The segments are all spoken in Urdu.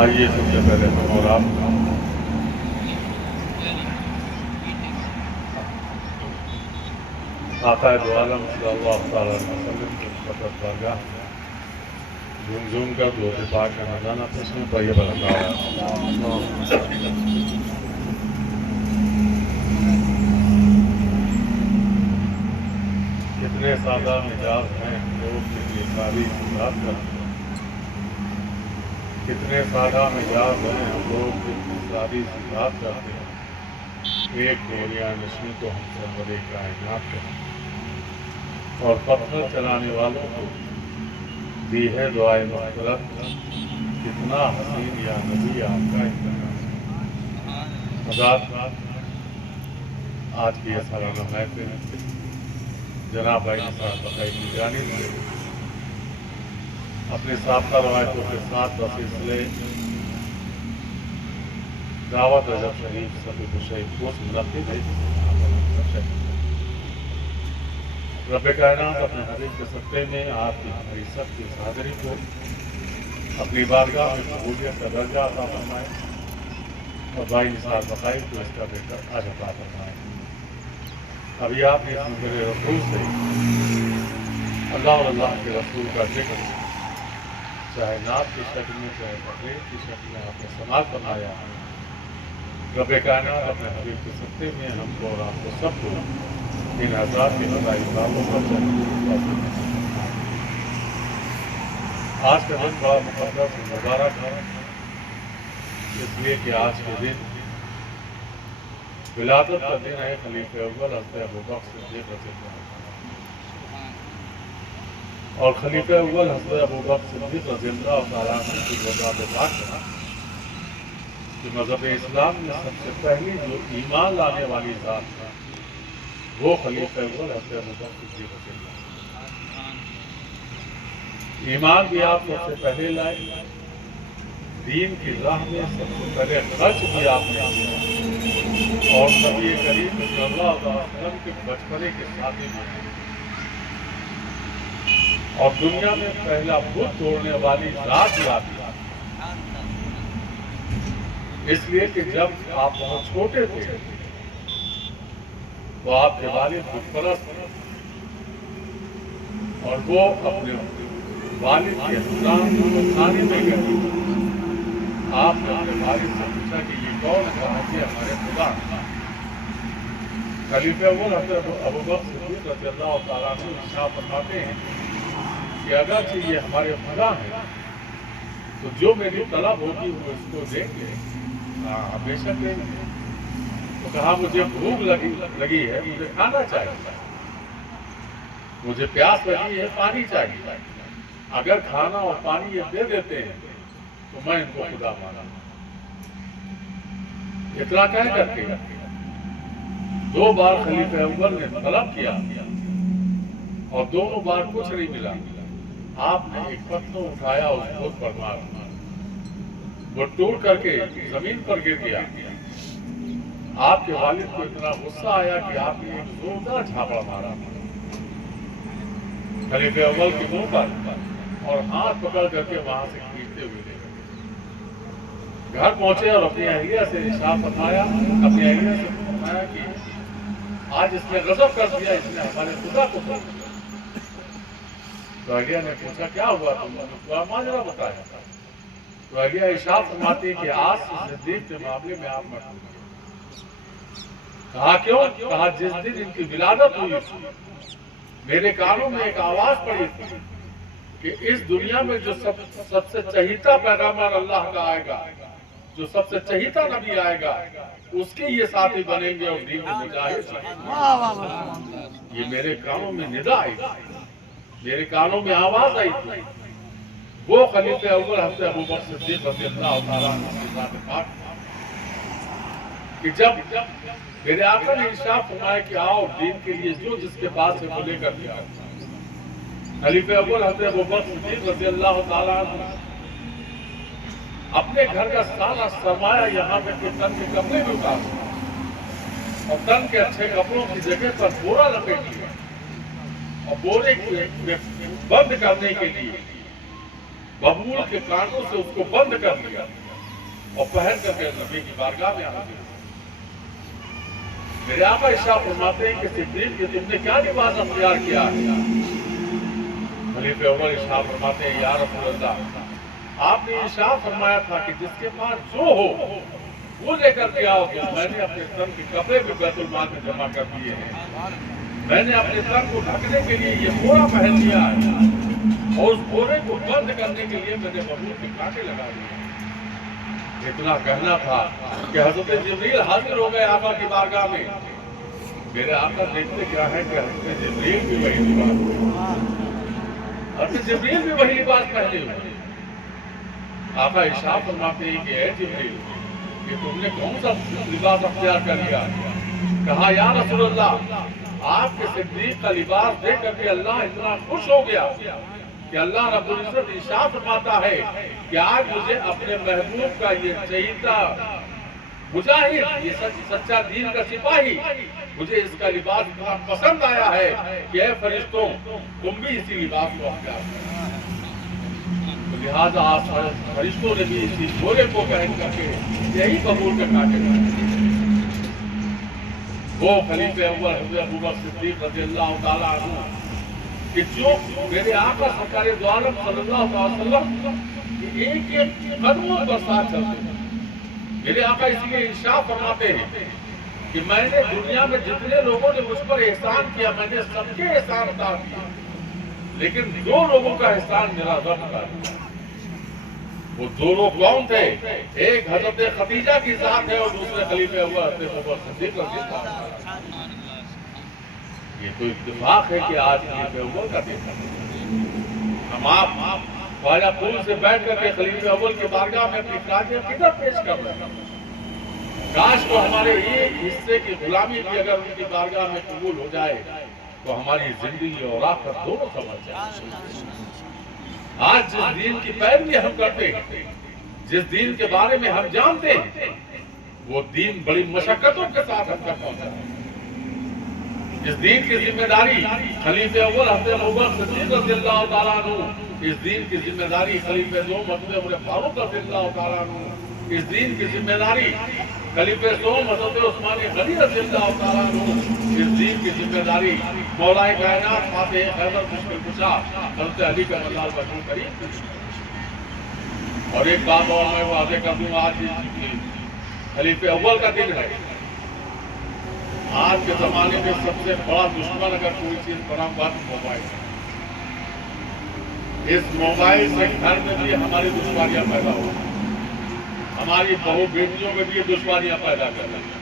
آئیے سب سے پہلے ہم اور آپ آقا دو عالم صلی اللہ تعالیٰ علیہ وسلم کے مقدس بارگاہ جھوم جھوم کر درود پاک کا نذرانہ پیش میں طیب العطایا۔ کتنے سادہ مزاج ہیں لوگ کتنی ساری بات کرتے ہیں، کتنے سادہ مزاج ہیں ہم لوگ کتنی ساری بات کرتے ہیں، ایک گوریاں نشین کو ہم سے بڑے کائنات کرتے ہیں، اور پتھر چلانے والوں کو دی ہے دعائے مغفرت، کتنا حسین یا نبی آپ کا انتخاب۔ حضرات، آج کی یہ سالانہ محفل جناب بھائی نثار بقائی کی جانب سے اپنے سابقہ روایتوں کے ساتھ بسلسلے دعوت رجب شریف صدیق الشیخ کو منعقد ہے۔ رب کائنات اپنے حبیب کے صدقے میں آپ کی ہماری سب کی حاضری کو اپنی بارگاہ میں قبولیت کا درجہ عطا فرمائے اور بھائی نثار بقائی کو اس کا بہتر اجر عطا فرمائے۔ ابھی آپ نے میرے رسول سے اللہ اور اللہ کے رسول کا ذکر چاہے نعت کی شکل میں چاہے تقریر کی شکل میں آپ نے سماعت فرمایا۔ رب کائنات اپنے حبیب کے صدقے میں ہم کو اور آپ کو سب کو ان حضرات کی بھلائی باتوں پر چلنے۔ آج کا دن بڑا مقدس اور مبارک ہے، اس لیے کہ آج کے دن ولادت کا دن ہے خلیفہ اول حضرت ابوبکر صدیق رضی اللہ عنہ، اور خلیفہ اول حضرت ابوبکر صدیق رضی اللہ تعالیٰ عنہ کی وفات پاک ہے کہ مذہب اسلام میں سب سے پہلی جو ایمان لانے والی ذات ہے وہ خلیفہ اول حضرت ابوبکر صدیق رضی اللہ عنہ۔ ایمان بھی آپ سب سے پہلے لائے، دین کی راہ میں سب سے پہلے خرچ بھی آپ نے کیا، اور نبی کریم صلی اللہ علیہ وسلم کے بچپنے کے ساتھی بنے، اور دنیا میں پہلا بت توڑنے والی ذات بھی آپ کی، اس لیے کہ جب آپ بہت چھوٹے تھے تو آپ کے والد بت پرست تھے، اور وہ اپنے والد کے حکام کو کھانے میں گئے۔ آپ نے اپنے والد سے پوچھا کہ یہ کون ہے؟ کہا کہ ہمارے خدا ہیں۔ خلیفہ اول حضرت ابوبکر صدیق رضی اللہ تعالیٰ عنہ ارشاد فرماتے ہیں کہ اگرچہ یہ ہمارے خدا ہیں تو جو میری طلب ہوگی وہ اس کو دیں گے۔ بے شک دیں گے۔ تو کہا مجھے بھوک لگی ہے، مجھے کھانا چاہیے، مجھے پیاس لگی ہے، پانی چاہیے، اگر کھانا اور پانی یہ دے دیتے ہیں تو میں ان کو خدا مانا۔ اتنا کہہ کر کے دو بار خلیفہ اول نے طلب کیا اور دونوں بار کچھ نہیں ملا۔ آپ نے ایک پتھر اٹھایا، اس کو پر مارا، وہ ٹوٹ کر کے زمین پر گر گیا۔ آپ کے والد کو اتنا غصہ آیا کہ آپ نے ایک زوردار جھاپڑ مارا خلیفہ اول کے منہ پر، اور ہاتھ پکڑ کر کے وہاں سے کھینچتے ہوئے لے گئے۔ گھر پہنچے اور اپنی اہلیہ سے ارشاد فرمایا، اپنی اہلیہ سے فرمایا کہ آج اس نے غضب کر دیا، اس نے ہمارے خدا کو توڑ دیا۔ تو اہلیہ نے پوچھا کیا ہوا؟ تم نے پورا ماجرا بتایا۔ تو اہلیہ ارشاد فرماتی کہ آج سے صدیق کے معاملے میں آپ مشہور ہیں۔ کہا کیوں؟ کہا جس دن ان کی ولادت ہوئی تھی میرے کانوں میں ایک آواز پڑی تھی کہ اس دنیا میں جو سب سے چہیتا پیغمبر اللہ کا آئے گا، جو سب سے چہیتا نبی آئے گا، اس کے یہ ساتھی بنیں گے اور دین میں مجاہد بنیں گے۔ یہ میرے کانوں میں ندا آئی تھی، میرے کانوں میں آواز آئی تھی۔ وہ خلیفہ اول حضرت ابوبکر صدیق رضی اللہ تعالیٰ عنہ کی ذات پاک کہ جب میرے آقا نے ارشاد فرمایا کہ آؤ دین کے لیے جو جس کے پاس ہے وہ لے کر دیا۔ خلیفہ اول حضرت ابوبکر صدیق رضی اللہ تعالیٰ عنہ اپنے گھر کا سارا سرمایہ یہاں پہ کہ تن کے کپڑے بھی اتارے اور تن کے اچھے کپڑوں کی جگہ پر بورا لپیٹ لیا، اور بورے میں بند کرنے کے لیے ببول کے کانٹوں سے اس کو بند کر دیا، اور پہن کر کے نبی کی بارگاہ میں حاضر ہوئے۔ میرے آقا ارشاد فرماتے ہیں کہ صدیق کہ تم نے کیا لباس اختیار کیا ہے؟ خلیفہ اول ارشاد فرماتے ہیں یا رسول اللہ آپ نے ارشاد فرمایا تھا کہ جس کے پاس جو ہو وہ لے کر کے آؤ، تو میں نے اپنے تن کے کپڑے بھی بیت المال میں جمع کر دیے ہیں، میں نے اپنے تن کو ڈھکنے کے لیے یہ بورا پہن لیا ہے اور اس بورے کو بند کرنے کے لیے میں نے ببور کے کانٹے لگا دیے۔ اتنا کہنا تھا کہ حضرت جبریل حاضر ہو گئے آقا کی بارگاہ میں۔ میرے آقا دیکھتے کیا ہے کہ حضرت جبریل بھی وہی لباس حضرت جبریل بھی وہی لباس پہنے ہوئے۔ آقا ارشاد فرماتے ہیں کہ اے جبریل کہ تم نے کون سا لباس اختیار کر لیا؟ کہا یا رسول اللہ آپ کے صدیق کا لباس دیکھ کر کے اللہ اتنا خوش ہو گیا کہ اللہ رب العزت ارشاد فرماتا ہے کہ آج مجھے اپنے محبوب کا یہ چہیتا مجاہد، یہ سچا دین کا سپاہی، مجھے اس کا لباس اتنا پسند آیا ہے کہ اے فرشتوں تم بھی اسی لباس کو اختیار کرو۔ لہذا فرشتوں نے بھی اسی بورے کو پہن کر کے یہی ببور کے کانٹے لگائے۔ وہ خلیفہ اول حضرت ابوبکر صدیق رضی اللہ تعالیٰ عنہ کہ جو میرے آقا سرکار دو عالم صلی اللہ علیہ وسلم ایک ایک قدموں پر ساتھ چلتے ہیں۔ میرے آقا اس لیے ارشاد فرماتے ہیں کہ میں نے دنیا میں جتنے لوگوں نے مجھ پر احسان کیا میں نے سب کے احسان ادا کیا، لیکن دو لوگوں کا احسان میرا رب کا ہے۔ وہ دو لوگ کون تھے؟ ایک حضرت خدیجہ کی ذات ہے اور دوسرے خلیفہ اول حضرت ابوبکر صدیق رضی اللہ عنہ۔ یہ تو اتفاق ہے کہ آج خلیفہ اول کا دن ہے۔ ہم آپ خواجہ پھول سے بیٹھ کر کے خلیفہ اول کی بارگاہ میں اپنی تاجیہ کدھر پیش کر رہے ہیں۔ کاش کو ہمارے ایک حصے کی غلامی بھی اگر ان کی بارگاہ میں قبول ہو جائے تو ہماری زندگی اور آخرت دونوں سمجھ جائے۔ آج جس دین کی پیروی ہم کرتے ہیں، جس دین کے بارے میں ہم جانتے ہیں، وہ دین بڑی مشقتوں کے ساتھ ہم تک پہنچا ہے۔ اس دین کی ذمہ داری خلیفہ اول حضرت ابوبکر صدیق رضی اللہ تعالیٰ عنہ، اس دین کی ذمہ داری خلیفہ دوم حضرت عمر فاروق رضی اللہ تعالیٰ عنہ، اس دین کی ذمہ داری خلیفہ دوم حضرت عثمان غنی رضی اللہ تعالیٰ عنہ، اس دین کی ذمہ داری مولا کائنات فاتح خیبر مشکل کشا حضرت علی کا اللہ بشر کریم۔ اور ایک بات اور میں واضح کر دوں، آج خلیفہ اول کا دن ہے۔ آج کے زمانے میں سب سے بڑا دشمن اگر کوئی چیز بنا ہوا تو موبائل ہے۔ اس موبائل سے گھر میں بھی ہماری دشواریاں پیدا ہو، ہماری بہو بیٹیوں میں بھی یہ دشواریاں پیدا کر رہی ہیں،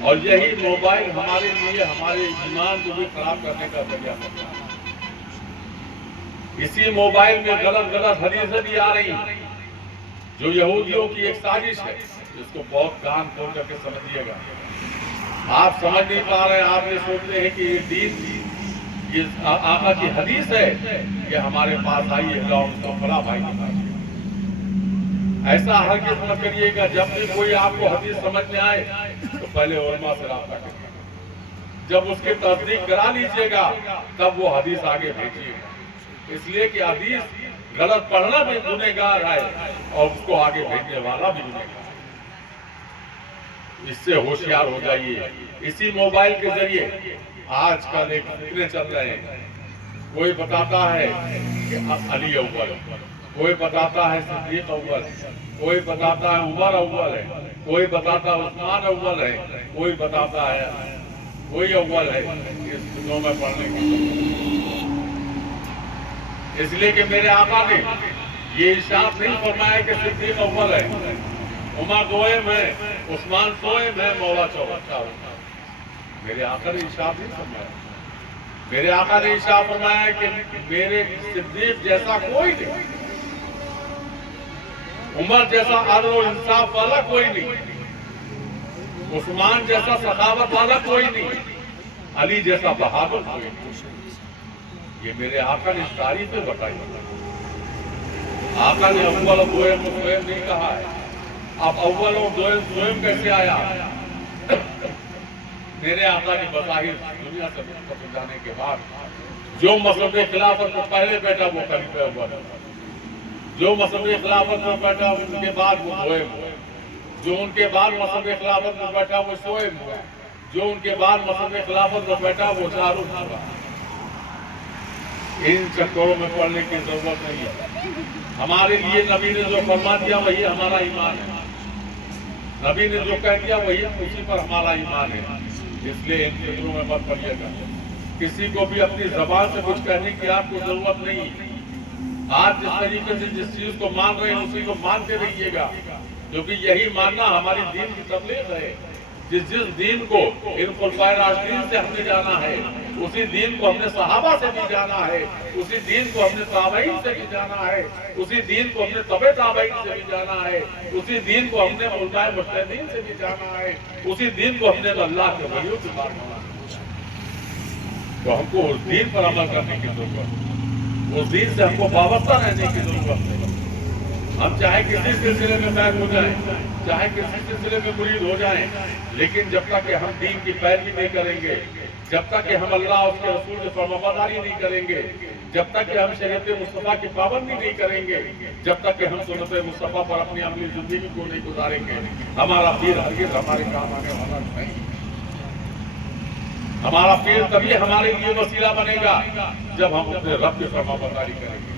اور یہی موبائل ہمارے لیے ہمارے ایمان کو بھی خراب کرنے کا ذریعہ بنتا ہے۔ اسی موبائل میں غلط حدیثیں بھی آ رہی ہیں جو یہودیوں کی ایک سازش ہے، جس کو بہت کان کھول کر کے سمجھیے گا۔ آپ سمجھ نہیں پا رہے، آپ یہ سوچتے ہیں کہ یہ دین یہ آقا کی حدیث ہے کہ ہمارے پاس آئی ہے لاؤ اس کو فلاں بھائی کے پاس۔ ایسا ہرگز نہ کریے گا۔ جب بھی کوئی آپ کو حدیث سمجھ میں آئے تو پہلے علماء سے رابطہ کریے گا، جب اس کی تصدیق کرا لیجئے گا تب وہ حدیث آگے بھیجیے گا، اس لیے کہ حدیث غلط پڑھنا بھی گنہگار ہے اور اس کو آگے بھیجنے والا بھی گنہگار ہے۔ اس سے ہوشیار ہو جائیے۔ اسی موبائل کے ذریعے آج کل ایک فتنے چل رہے ہیں، کوئی بتاتا ہے کہ علی اول، کوئی بتاتا ہے صدیق اول، کوئی بتاتا ہے عمر اول ہے، کوئی بتاتا ہے عثمان اول ہے، کوئی بتاتا ہے کوئی اول ہے۔ اس فتنوں میں پڑھنے کی اس لیے کہ میرے آقا نے یہ ارشاد نہیں فرمایا کہ صدیق اول ہے، عمر دوئم ہے، عثمان سوئم ہے، مولا چوتھا ہے۔ میرے آقا نے ارشاد نہیں فرمایا۔ میرے آقا نے ارشاد فرمایا کہ میرے صدیق جیسا کوئی نہیں، عمر جیسا عدل و انصاف والا کوئی نہیں، عثمان جیسا سخاوت والا کوئی نہیں، علی جیسا بہادر کوئی نہیں۔ یہ میرے آقا نے اس تاریخ میں بتائی۔ آقا نے اول و دوئم نہیں کہا ہے۔ اب اول و دوئم کیسے آیا؟ میرے آقا کی بظاہر دنیا سے منتقل جانے کے بعد جو مسلط خلافت میں پہلے بیٹھا وہ خلیفہ اول ہے، جو مسلط خلافت میں بیٹھا ان کے بعد وہ دوئم ہے۔ جو ان کے بعد مصب خلافت میں بیٹھا وہ شعیب ہوا، جو ان کے بعد مصب خلافت میں بیٹھا وہ شاہرخ ہوا۔ ان چکروں میں پڑنے کی ضرورت نہیں ہے۔ ہمارے لیے نبی نے جو فرما دیا وہی ہمارا ایمان ہے، نبی نے جو کہہ دیا وہی اسی پر ہمارا ایمان ہے۔ اس لیے ان چکروں میں مت پڑیے گا۔ کسی کو بھی اپنی زبان سے کچھ کہنے کی آپ کو ضرورت نہیں۔ آپ جس طریقے سے جس چیز کو مان رہے ہیں اسی کو مانتے رہیے گا، کیونکہ یہی ماننا ہماری دین کی تبلیغ ہے۔ جس دین کو ان خلفائے راشدین سے ہم نے جانا ہے، اسی دین کو ہم نے صحابہ سے بھی جانا ہے، اسی دین کو ہم نے تابعین سے بھی جانا ہے، اسی دین کو ہم نے تبع تابعین سے بھی جانا ہے، اسی دین کو ہم نے علماء مجتہدین سے بھی جانا ہے، اسی دین کو ہم نے اللہ کے ولیوں سے ماننا ہے۔ تو ہم کو اس دین پر عمل کرنے کی ضرورت ہے، اس دین سے ہم کو وابستہ رہنے کی ضرورت ہے۔ ہم چاہے کسی سلسلے میں بیعت ہو جائیں، چاہے کسی سلسلے میں مرید ہو جائیں، لیکن جب تک کہ ہم دین کی پیروی نہیں کریں گے، جب تک کہ ہم اللہ اور اس کے رسول کی فرمانبرداری نہیں کریں گے، جب تک کہ ہم شریعت مصطفیٰ کی پابندی نہیں کریں گے، جب تک کہ ہم سنت مصطفیٰ پر اپنی عملی زندگی کو نہیں گزاریں گے، ہمارا پیر ہرگز ہمارے کام آنے والا نہیں۔ ہمارا پیر تبھی ہمارے لیے وسیلہ بنے گا جب ہم اپنے رب کی فرمانبرداری کریں گے،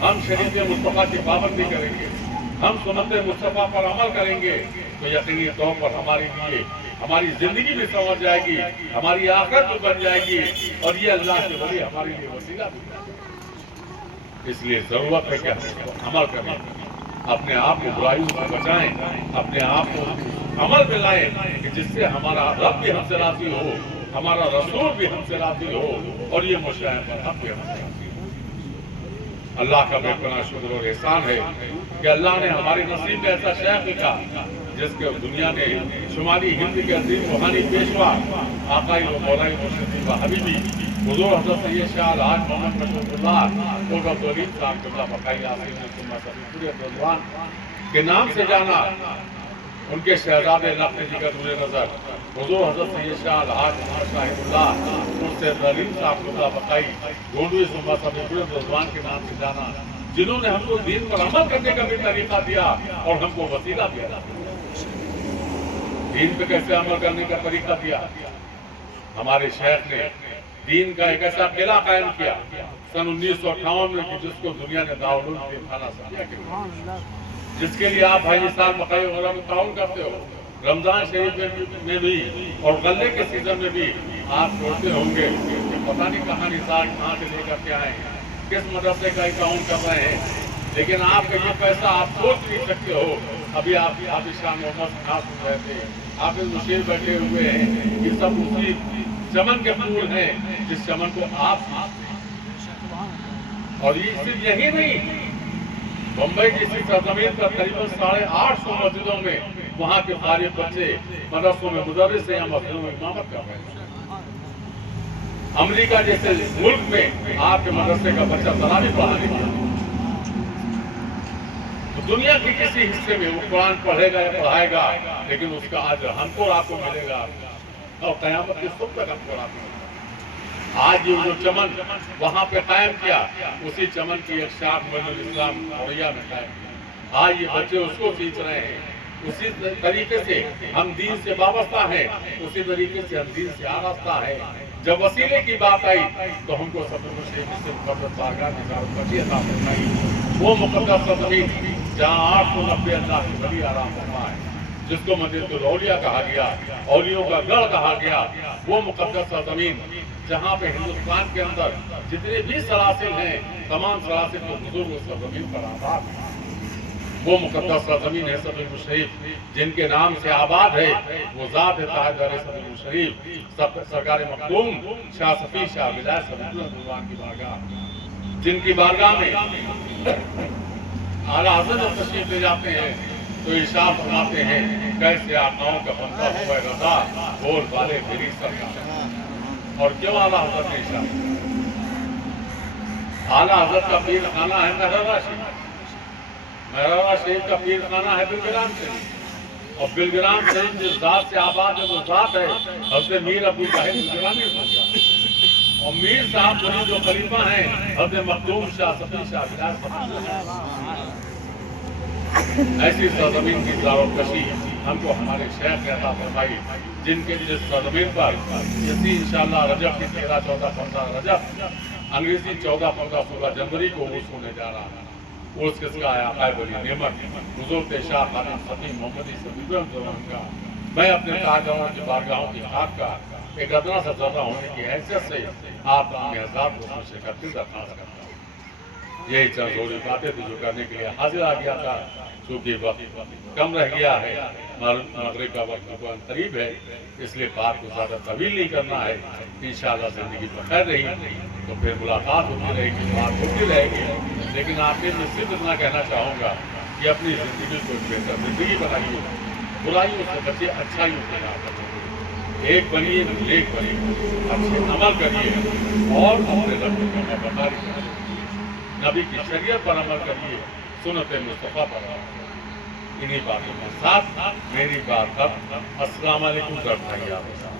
ہم شریعت مصطفیٰ کی پابندی کریں گے، ہم سنت مصطفیٰ پر عمل کریں گے، تو یقینی طور پر ہمارے لیے ہماری زندگی بھی سنور جائے گی، ہماری آخرت بھی بن جائے گی، اور یہ اللہ کے ولی ہمارے لیے وسیلہ بھی بن جائے گی۔ اس لیے ضرورت ہے کہ ہم عمل کریں، اپنے آپ کو برائیوں سے بچائیں، اپنے آپ کو عمل میں لائیں کہ جس سے ہمارا رب بھی ہم سے راضی ہو، ہمارا رسول بھی ہم سے راضی ہو، اور یہ مشاہد پر ہم بھی ہم سے راضی ہو۔ اللہ کا بے پناہ شکر اور احسان ہے کہ اللہ نے ہمارے نصیب میں ایسا شیخ لکھا جس کے دنیا نے شمالی ہند کے عظیم روحانی پیشوا آقائی و مولائی مرشد و حبیبی حضور حضرت سید شاہ الحاج محمد رسول اللہ قرۃ العین صاحب قبلہ بقائی رضوان کے نام سے جانا۔ ان کے شہزادے نقل جگر نور نظر حضور حضرت سید شاہ الحاج محمد شاہد اللہ مرشد العین صاحب قبلہ بقائی گونڈوی صبح سب رضوان کے نام سے جانا، جنہوں نے ہم کو دین پر عمل کرنے کا بھی طریقہ دیا اور ہم کو وسیلہ دیا، دین پہ کیسے عمل کرنے کا طریقہ دیا۔ ہمارے شیخ نے دین کا ایک ایسا قلعہ قائم کیا سن 1958 میں، جس کو دنیا نے دارالعلوم کے خانہ سمجھا کہ جس کے لیے آپ بھائی نثار مکئی وغیرہ میں تعاون کرتے ہو، رمضان شریف میں بھی اور غلے کے سیزن میں بھی آپ سوچتے ہوں گے کہ پتہ نہیں کہاں نثار کہاں سے لے کر کے آئے ہیں، کس مدرسے کا تعاون کر رہے ہیں، لیکن آپ کا یہ پیسہ آپ سوچ نہیں سکتے ہو۔ ابھی آپ شاہ محمد خاص سن رہے تھے، حافظ مشیر بیٹھے ہوئے ہیں، یہ سب اسی چمن کے پھول ہیں جس چمن کو آپ اور یہ صرف یہی نہیں، بمبئی جیسی سرزمین پر تقریباً 850 مسجدوں میں وہاں کے فارغ بچے مدرسوں میں مدرس ہیں یا مسجدوں میں امامت کر رہے ہیں۔ امریکہ جیسے ملک میں آپ کے مدرسے کا بچہ تراویح پڑھانے کے لیے دنیا کے کسی حصے میں وہ قرآن پڑھے گا یا پڑھائے گا، لیکن اس کا اجر ہم کو آپ کو ملے گا، اور قیامت کے صبح تک ہم کو آپ کو ملے گا۔ آج یہ جو چمن وہاں پہ قائم کیا، اسی چمن کی ایک شاخ بین الاسلام موریا میں قائم کیا۔ آج یہ بچے اس کو سیکھ رہے ہیں، اسی طریقے سے ہم دین سے وابستہ ہیں، اسی طریقے سے ہم دین سے آراستہ ہیں۔ جب وسیلے کی بات آئی تو ہم کو سب شیخ سے مقدس بارگاہ میں دعوت عطا فرمائی، وہ مقدس زمین جہاں 890 اللہ کے ولی آرام فرما ہے، جس کو مدینہ الاولیاء کہا گیا، اولیوں کا گڑھ کہا گیا، وہ مقدس زمین جہاں پہ ہندوستان کے اندر جتنے بھی سلاسل ہیں، تمام سلاسل کو حضور اس زمین پر آباد ہے۔ وہ مقدس زمین ہے صدر مشرف، جن کے نام سے آباد ہے وہ ذات ہے تاجدار صدر مشرف سرکار مخدوم شاہ صفی شاہ ولایت صدر رضوان کی بارگاہ، جن کی بارگاہ میں اعلیٰ حضرت جب تشریف لے جاتے ہیں تو ارشاد فرماتے ہیں کیسے آقاؤں کا بندہ ہوئے رضا بول والے میری سرکار۔ اور کیوں اعلیٰ حضرت نے ارشاد، اعلیٰ حضرت کا پیر خانہ ہے مہرورہ شریف، مہرورہ شریف کا پیر خانہ ہے بلگرام شریف، اور بلگرام شریف جس ذات سے آباد ہے وہ ذات ہے حضرت میر ابو طاہر بلگرامی صاحب، اور میر صاحب جو خلیفہ ہیں حضرت مخدوم شاہ صفی شاہ ولایت۔ ایسی سرزمین کی زارو کشی ہم کو ہمارے شیخ عطا فرمائی، جن کے جس سرزمین پر اسی انشاءاللہ رجب کی 13، 14، 15 رجب انگریزی 14، 15، 16 جنوری کو عرس ہونے جا رہا ہے۔ عرس کس کا ہے؟ آقا ولی نعمت حضور شاہ خادم خطیم محمدی صدیق الرحمن کا۔ میں اپنے تاجداروں کی بارگاہوں کی خاک کا ایک ادنا سا ذرہ ہونے کی حیثیت سے آپ تمام حضرات کو شرکت کی درخواست کرتا ہوں۔ یہی چند تھوڑی باتیں تھی جو کرنے کے لیے حاضر آ گیا تھا، چونکہ وقت کم رہ گیا ہے، مغرب کا وقت قریب ہے، اس لیے بات کو زیادہ طویل نہیں کرنا ہے۔ انشاءاللہ زندگی بخیر رہی تو پھر ملاقات ہوتی رہے گی، بات ہوتی رہے گی، لیکن آپ کے میں صرف اتنا کہنا چاہوں گا کہ اپنی زندگی کو ایک بہتر زندگی بنائیے، برائیوں سے بچے، اچھائیوں سے نہ بچے، ایک بنیے نیک بنیے، اچھے عمل کریے اور اپنے رب کی فرمانبرداری کریے، نبی کی شریعت پر عمل کریے، سنت مصطفیٰ پر عمل کریے۔ انہی باتوں کے ساتھ میری بات اب السلام علیکم کر بھائی آپ